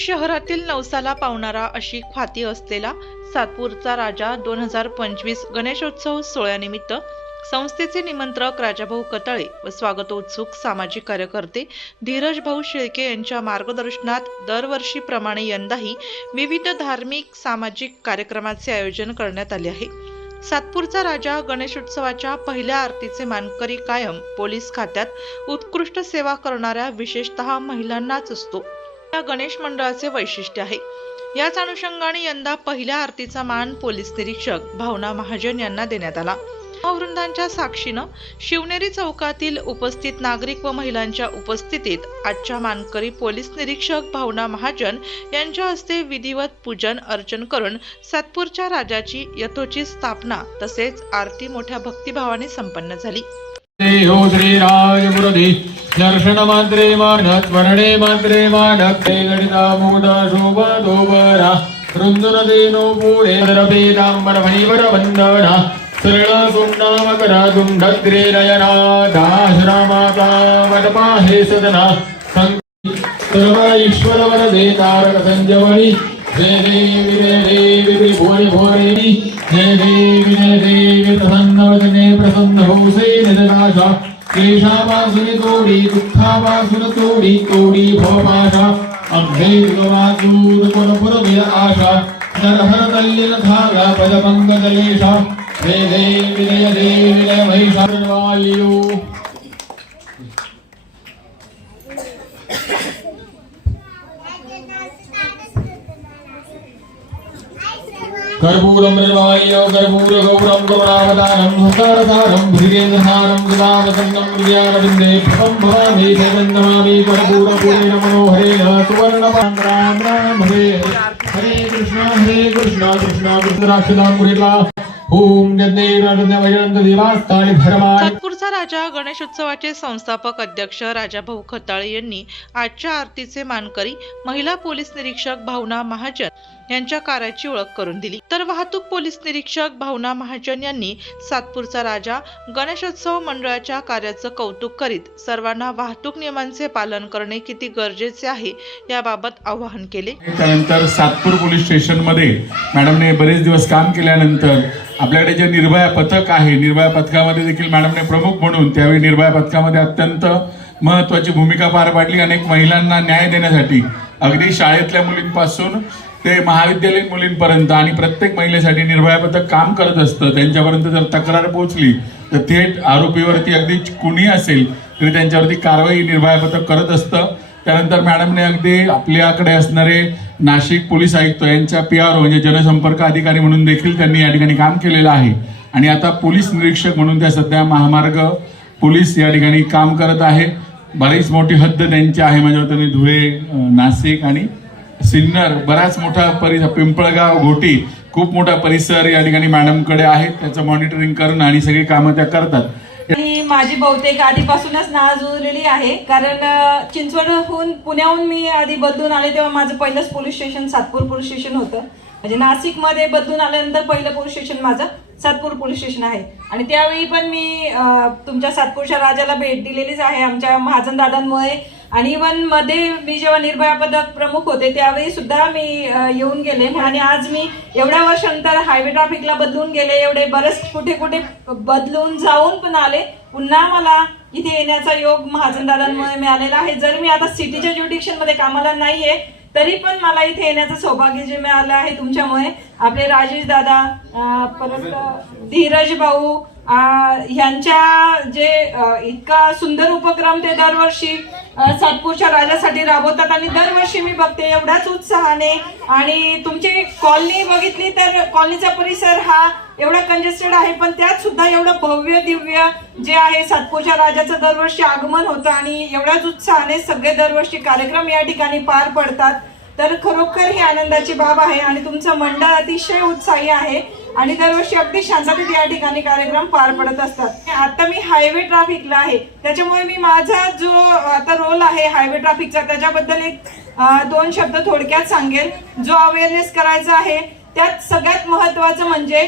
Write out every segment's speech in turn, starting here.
शहरातील नवसाला पावणारा अशी ख्वाती असलेला सातपूरचा राजा दोन हजार पंचवीस गणेशोत्सव सोहळ्यानिमित्त संस्थेचे निमंत्रक राजाभाऊ कतळे व स्वागतोत्सुक सामाजिक कार्यकर्ते धीरज भाऊ शेळके यांच्या मार्गदर्शनात दरवर्षीप्रमाणे यंदाही विविध धार्मिक सामाजिक कार्यक्रमाचे आयोजन करण्यात आले आहे. सातपूरचा राजा गणेशोत्सवाच्या पहिल्या आरतीचे मानकरी कायम पोलीस खात्यात उत्कृष्ट सेवा करणाऱ्या विशेषतः महिलांनाच असतो. या गणेश मंडळाचे वैशिष्ट्य आहे. याच अनुषंगाने यंदा पहिल्या आरतीचा मान पोलीस निरीक्षक भावना महाजन यांना देण्यात आला. वृंदांच्या साक्षीनं शिवनेरी चौकातील उपस्थित नागरिक व महिलांच्या उपस्थितीत आजच्या मानकरी पोलीस निरीक्षक भावना महाजन यांच्या हस्ते विधिवत पूजन अर्चन करून सातपूरच्या राजाची यथोचित स्थापना तसेच आरती मोठ्या भक्तिभावाने संपन्न झाली. देहो श्रीराजमुरधि दर्शनमात्रे मानत स्मरणे मात्रे मानक ते गणिता मोदा शोभा दोबरा। वृंदुनदेनो पुढे रपेतांबर फणीवर वंदना सरळ सुंडा दुंडद्रे नयना दाश्रामाता वटपाहे सदना। सर्व ईश्वर वरदे तारक संजवणी जय देवी जय देवी त्रिभुवनि भुवनेनी। जय देवी जय देवी प्रसन्न वदने प्रसन्न होसे निदनाशा क्लेशापासून तोडी दुःखापासून तोडी तोडी भवपाशा अभ्ये वाचूर पुरपुरमिर आशा नरहर तल्लिन धागा पदपंकजलेशा जय कर्पूरं निर्वाह्य कर्पूरगौरं गौरावतारं संसारसारं भृगेन्द्रहारं सदावसन्नं हृदयारविन्दे प्रभं भवामि देवन्दमामि कर्पूरपूरेण मनोहरेण सुवर्णपां राम राम हरे हरे कृष्ण हरे कृष्ण कृष्ण कृष्ण राक्षसां मुरीला ओम जज्ञेरजन्यवजन्त देवास्तानि धर्माणि सातपूरचा राजा गणेशोत्सवाचे संस्थापक अध्यक्ष राजा भाऊ खताळे यांनी आजच्या आरतीचे मानकरी महिला पोलीस निरीक्षक भावना महाजन यांच्या कार्याची ओळख करून दिली. तर वाहतूक पोलीस निरीक्षक भावना महाजन यांनी सातपूरचा राजा गणेशोत्सव मंडळाच्या कार्याचं कौतुक करीत सर्वांना वाहतूक नियमांचे पालन करणे किती गरजेचे आहे याबाबत आवाहन केले. त्यानंतर सातपूर पोलीस स्टेशनमध्ये मॅडमने बरेच दिवस काम केल्यानंतर आपल्याकडे जे निर्भया पथक आहे निर्भया पथकामध्ये देखील मॅडमने प्रमुख म्हणून त्यावेळी निर्भया पथकामध्ये अत्यंत महत्वाची भूमिका पार पाडली. अनेक महिलांना न्याय देण्यासाठी अगदी शाळेतल्या मुलींपासून ते महाविद्यालयीन मुलींपर्यंत आणि प्रत्येक महिलेसाठी निर्भया पथक काम करत असतं. त्यांच्यापर्यंत जर तक्रार पोहोचली तर थेट आरोपीवरती अगदी कुणी असेल तरी त्यांच्यावरती कारवाई निर्भया पथक करत असतं. त्यानंतर मॅडमने अगदी आपल्याकडे असणारे नाशिक पोलीस आयुक्त यांच्या पी आर ओ म्हणजे जनसंपर्क अधिकारी म्हणून देखील त्यांनी या ठिकाणी काम केलेलं आहे. आणि आता पोलीस निरीक्षक म्हणून त्या सध्या महामार्ग पोलीस या ठिकाणी काम करत आहे. बरीच मोठी हद्द त्यांची आहे. म्हणजे त्यांनी धुळे नाशिक आणि सिन्नर बराच मोठा परिसर पिंपळगाव घोटी खूप मोठा परिसर या ठिकाणी मॅडमकडे आहे. त्याचं मॉनिटरिंग करणं आणि सगळी कामं त्या करतात. आणि माझी बहुतेक आधीपासूनच नाजुरलेली आहे. कारण चिंचवडहून पुण्याहून मी आधी बदलून आले तेव्हा माझं पहिलंच police station Satpur police station होतं. म्हणजे नाशिकमध्ये बदलून आल्यानंतर पहिलं पोलीस स्टेशन माझं सातपूर पोलीस स्टेशन आहे. आणि त्यावेळी पण मी तुमच्या सातपूरच्या राजाला भेट दिलेलीच आहे. आमच्या महाजन दादांमुळे आणि इवनमध्ये मी जेव्हा निर्भया पदक प्रमुख होते त्यावेळी सुद्धा मी येऊन गेले. आणि आज मी एवढ्या वर्षानंतर हायवे ट्रॅफिकला बदलून गेले. एवढे बरेच कुठे कुठे बदलून जाऊन पण आले. पुन्हा मला इथे येण्याचा योग महाजन दादांमुळे मिळालेला आहे. जर मी आता सिटीच्या ज्युडिक्शनमध्ये कामाला नाहीये तरी पण मला इथे येण्याचं सौभाग्य जे मिळालं आहे तुमच्यामुळे. आपले राजेश दादा परत धीरज भाऊ ह्यांच्या जे इतका सुंदर उपक्रम ते दरवर्षी सातपूरच्या राजासाठी राबवतात आणि दरवर्षी मी बघते एवढ्याच उत्साहाने. आणि तुमची कॉलनी बघितली तर कॉलनीचा परिसर हा एवढा कंजेस्टेड आहे पण त्यात सुद्धा एवढं भव्य दिव्य जे आहे सातपूरच्या राजाचं दरवर्षी आगमन होतं आणि एवढ्याच उत्साहाने सगळे दरवर्षी कार्यक्रम या ठिकाणी पार पडतात. तर खरोखर ही आनंदाची बाब आहे आणि तुमचं मंडळ अतिशय उत्साही आहे. आणि दरवर्षी अगदी शांततेत या ठिकाणी कार्यक्रम पार पडत असतात. आता मी हायवे ट्रॅफिकला आहे. त्याच्यामुळे मी माझा जो आता रोल आहे हायवे ट्रॅफिकचा त्याच्याबद्दल एक दोन शब्द थोडक्यात सांगेल. जो अवेअरनेस करायचा आहे त्यात सगळ्यात महत्वाचं म्हणजे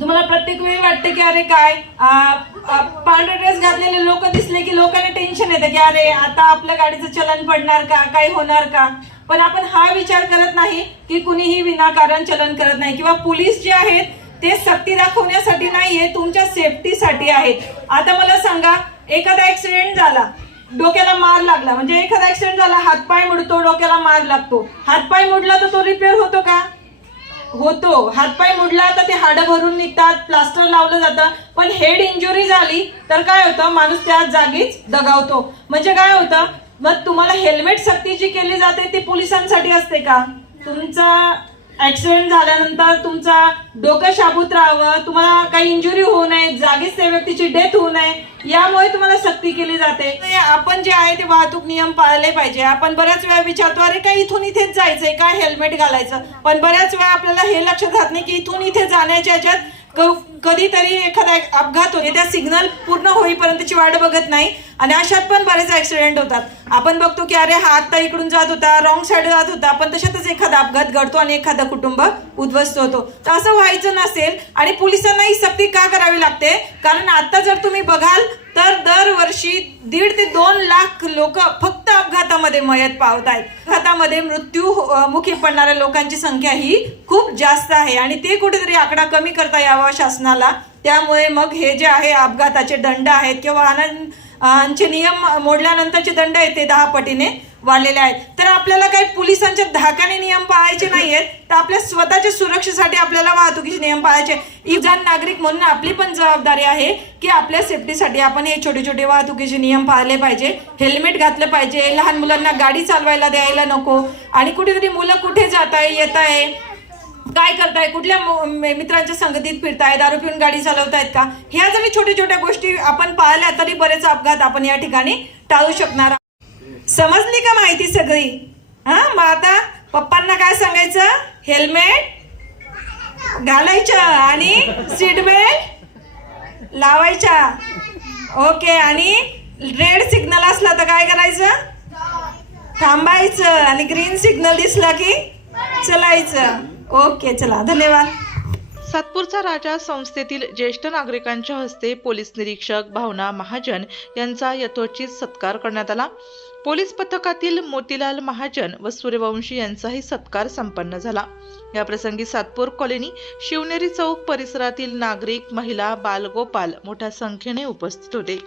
तुम्हाला प्रत्येक वेळी वाटतं की अरे काय पांढरा ड्रेस घातलेले लोक दिसले की लोकांना टेन्शन येतं की अरे आता आपल्या गाडीचं चलन पडणार का काय होणार का? पण आपण हा विचार करत नाही की कुणीही विनाकारण चलन करत नाही. किंवा पोलीस जे आहेत ते सक्ती दाखवण्यासाठी नाहीये तुमच्या सेफ्टीसाठी आहेत. आता मला सांगा एखादा ऍक्सिडेंट झाला डोक्याला मार लागला. म्हणजे एखादा ऍक्सिडेंट झाला हातपाय मुडतो डोक्याला मार लागतो. हातपाय मुडला तर तो रिपेअर होतो का? होतो. हातपाय मुडला तर ते हाडं भरून निघतात प्लास्टर लावलं जातं. पण हेड इंजुरी झाली तर काय होतं? माणूस त्या जागीच दगावतो. म्हणजे काय होतं? मग तुम्हाला हेल्मेट सक्ती जी केली जाते ती पोलिसांसाठी असते का? तुमचा ऍक्सिडेंट झाल्यानंतर तुमचा डोकं शाबूत राहावं तुम्हाला काही इंजुरी होऊ नये जागीच त्या व्यक्तीची डेथ होऊ नये यामुळे तुम्हाला सक्ती केली जाते. आपण जे आहे ते वाहतूक नियम पाळले पाहिजे. आपण बऱ्याच वेळा विचारतो अरे काय इथून इथेच जायचंय? काय हेल्मेट घालायचं? पण बऱ्याच वेळा आपल्याला हे लक्षात राहत नाही की इथून इथे जाण्याच्या ह्याच्यात कधीतरी एखादा एक अपघात होते त्या सिग्नल पूर्ण होईपर्यंतची वाट बघत नाही. आणि अशात पण बरेच ऍक्सिडेंट होतात. आपण बघतो की अरे हा आत्ता इकडून जात होता रॉंग साईड जात होता. पण तशातच एखादा अपघात घडतो आणि एखादा कुटुंब उद्ध्वस्त होतो. तर असं व्हायचं नसेल आणि पोलिसांना ही सक्ती का करावी लागते? कारण आता जर तुम्ही बघाल तर दरवर्षी दीड ते दोन लाख लोक फक्त अपघातामध्ये मयत पावत आहेत अपघातामध्ये मृत्यू हो- मुखी पडणाऱ्या लोकांची संख्या ही खूप जास्त आहे आणि ते कुठेतरी आकडा कमी करता यावा शासनाला. त्यामुळे मग हे जे आहे अपघाताचे दंड आहेत किंवा वाहनांचे नियम मोडल्यानंतरचे दंड आहेत ते दहा पटीने वाढलेले आहेत. तर आपल्याला काही पोलिसांच्या धाकाने नियम पाळायचे नाहीयेत. तर आपल्या स्वतःच्या सुरक्षेसाठी आपल्याला वाहतुकीचे नियम पाळायचे. इजान नागरिक म्हणून आपली पण जबाबदारी आहे की आपल्या सेफ्टीसाठी आपण हे छोटे छोटे वाहतुकीचे नियम पाळले पाहिजे. हेल्मेट घातलं पाहिजे. लहान मुलांना गाडी चालवायला द्यायला नको. आणि कुठेतरी मुलं कुठे जात आहे येत आहे काय करताय कुठल्या मित्रांच्या संगतीत फिरताय दारू पिऊन गाडी चालवतायत का? ह्या जरी छोट्या छोट्या गोष्टी आपण पाळल्या तरी बरेच अपघात आपण या ठिकाणी टाळू शकणार समजली का माहिती सगळी? हा मग आता पप्पांना काय सांगायचं? हेल्मेट घालायचं आणि सीट बेल्ट लावायच्या ओके आणि रेड सिग्नल असला तर काय करायचं? थांबायचं आणि ग्रीन सिग्नल दिसला की चलायचं. ओके चला धन्यवाद. सातपूरचा राजा संस्थेतील ज्येष्ठ नागरिकांच्या हस्ते पोलीस निरीक्षक भावना महाजन यांचा यथोचित सत्कार करण्यात आला. पोलीस पथकातील मोतीलाल महाजन व सूर्यवंशी यांचाही सत्कार संपन्न झाला. या प्रसंगी सातपूर कॉलनी शिवनेरी चौक परिसरातील नागरिक महिला बालगोपाल मोठ्या संख्येने उपस्थित होते.